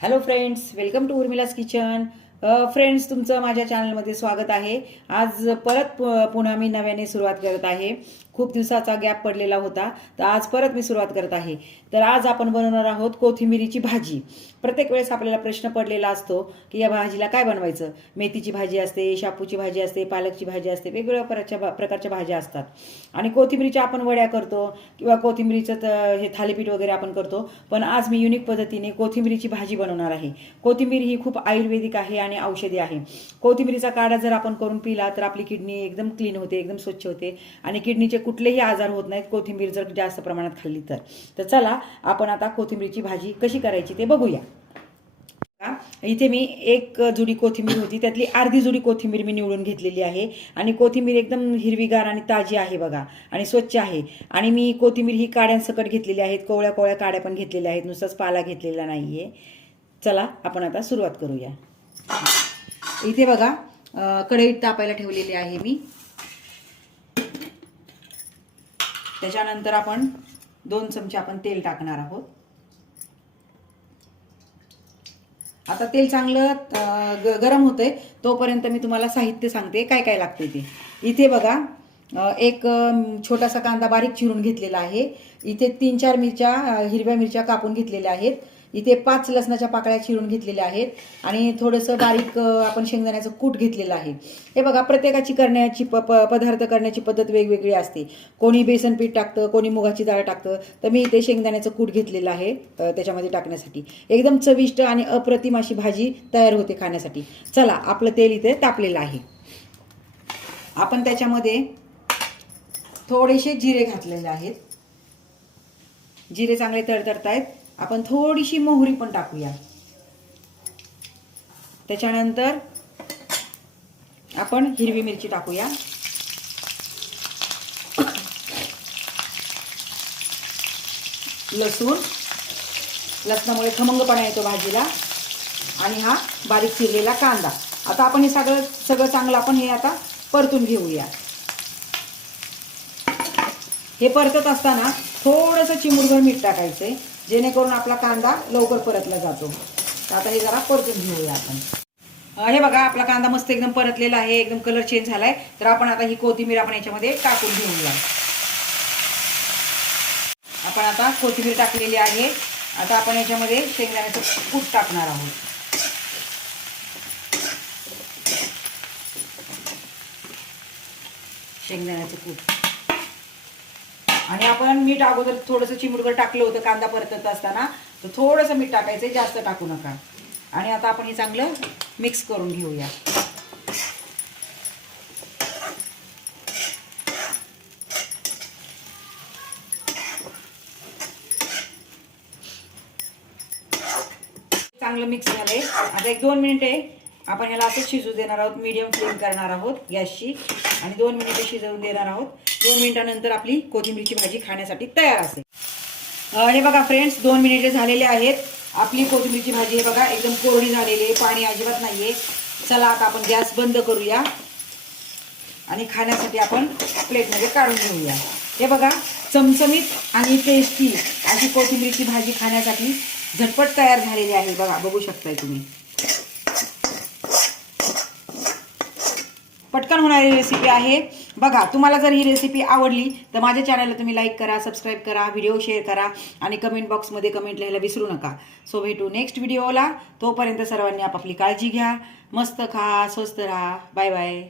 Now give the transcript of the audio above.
hello friends welcome to Urmila's kitchen Friends तुमचं माझ्या चॅनलमध्ये स्वागत आहे. आज परत पुन्हा मी नव्याने सुरुवात करत आहे. खूप दिवसाचा गॅप पडलेला होता तर आज परत मी सुरुवात करत आहे. तर आज आपण बनवणार आहोत कोथिंबिरीची भाजी. प्रत्येक वेळेस आपल्याला प्रश्न पडलेला असतो की या भाजीला काय बनवायचं? मेथीची भाजी असते शापूची भाजी असते पालकची भाजी असते वेगवेगळ्या प्रकारच्या भा- प्रकारच्या भाज्या असतात. आणि कोथिंबिरीच्या आपण वड्या करतो किंवा कोथिंबिरीचं हे थालीपीठ वगैरे आपण करतो. पण आज मी युनिक पद्धतीने कोथिंबिरीची भाजी बनवणार आहे. कोथिंबीर ही खूप आयुर्वेदिक आहे आणि औषधी आहे. कोथिंबीरीचा काढा जर आपण करून पिला तर आपली किडनी एकदम क्लीन होते एकदम स्वच्छ होते आणि किडनीचे कुठलेही आजार होत नाहीत. कोथिंबीर जर जास्त प्रमाणात खाल्ली तर. तर चला आपण आता कोथिंबीरची भाजी कशी करायची ते बघूया. इथे मी एक जुडी कोथिंबीर होती. त्यातली अर्धी जुडी कोथिंबीर मी निवडून घेतलेली आहे. आणि कोथिंबीर एकदम हिरवीगार आणि ताजी आहे बघा. आणि स्वच्छ आहे. आणि मी कोथिंबीर ही काड्यांसकट घेतलेली आहेत. कोवळ्या कोवळ्या काड्या पण घेतलेल्या आहेत. नुसताच पाला घेतलेला नाही आहे चला आपण आता सुरुवात करूया. इथे बघा कढईत तापायला ठेवलेली आहे मी. त्याच्यानंतर आपण दोन चमचे आपण तेल टाकणार आहोत. आता तेल चांगलं गरम होतंय तोपर्यंत मी तुम्हाला साहित्य सांगते काय काय लागते ते. इथे बघा एक छोटासा कांदा बारीक चिरून घेतलेला आहे. इथे तीन चार मिरच्या हिरव्या मिरच्या कापून घेतलेल्या आहेत. इथे पाच लसणाच्या पाकळ्या चिरून घेतलेल्या आहेत आणि थोडंसं बारीक आपण शेंगदाण्याचं कूट घेतलेलं आहे. हे बघा प्रत्येकाची करण्याची प प- पदार्थ करण्याची पद्धत वेगवेगळी असते. कोणी बेसन पीठ टाकतं कोणी मुगाची डाळ टाकतं तर मी इथे शेंगदाण्याचं कूट घेतलेलं आहे त्याच्यामध्ये टाकण्यासाठी. एकदम चविष्ट आणि अप्रतिम अशी भाजी तयार होते खाण्यासाठी. चला आपलं तेल इथे तापलेलं आहे. आपण त्याच्यामध्ये थोडेसे जिरे घातलेले आहेत. जिरे चांगले तडतडतायत. आपण थोडीशी मोहरी पण टाकूया. त्याच्यानंतर आपण हिरवी मिरची टाकूया. लसूण. लसणामुळे खमंगपणा येतो भाजीला. आणि हा बारीक चिरलेला कांदा. आता आपण हे सगळं सगळं चांगलं आपण हे आता परतून घेऊया. हे परतत असताना थोडंसं चिमुरभर मीठ टाकायचंय. जेणेकरून आपला कांदा लवकर परतला जातो. तर आता हे जरा परतून घेऊया आपण. हे बघा आपला कांदा मस्त एकदम परतलेला आहे एकदम कलर चेंज झालाय. तर आपण आता ही कोथिंबीर आपण याच्यामध्ये टाकून घेऊया. आपण आता कोथिंबीर टाकलेली आहे. आता आपण याच्यामध्ये शेंगदाण्याचं कूट टाकणार आहोत. शेंगदाण्याचं कूट. आणि आपण मीठ अगोदर थोडंसं चिमुटभर टाकलं होतं कांदा परतत असताना. तर थोडंसं मीठ टाकायचं जास्त टाकू नका. आणि आता आपण हे चांगलं मिक्स करून घेऊया. चांगलं मिक्स झालंय. आता एक दोन मिनिटे आपण ह्याला असं शिजू देणार आहोत मीडियम फ्लेम करणार आहोत गॅसची. आणि दोन मिनिटे शिजवून देणार आहोत. दोन मिनिटानंतर आपली कोथिंबीरची भाजी खाण्यासाठी तयार असेल. आणि हे बघा फ्रेंड्स दोन मिनिटे झालेले आहेत. आपली कोथिंबीरची भाजी हे बघा एकदम कोरडी झालेली आहे. पाणी अजिबात नाहीये. चला आता आपण गॅस बंद करूया. आणि खाण्यासाठी आपण प्लेटमध्ये काढून घेऊया. हे बघा चमचमीत आणि टेस्टी अशी कोथिंबीरची भाजी खाण्यासाठी झटपट तयार झालेली आहे. बघा बघू शकताय तुम्ही. पटकन होणारी रेसिपी आहे. बघा तुम्हाला जर ही रेसिपी आवडली तर माझ्या चॅनलला तुम्ही लाईक करा सबस्क्राईब करा व्हिडिओ शेअर करा आणि कमेंट बॉक्समध्ये कमेंट लिहायला विसरू नका. सो भेटू नेक्स्ट व्हिडिओला तोपर्यंत सर्वांनी आपापली काळजी घ्या. मस्त खा स्वस्त राहा. Bye bye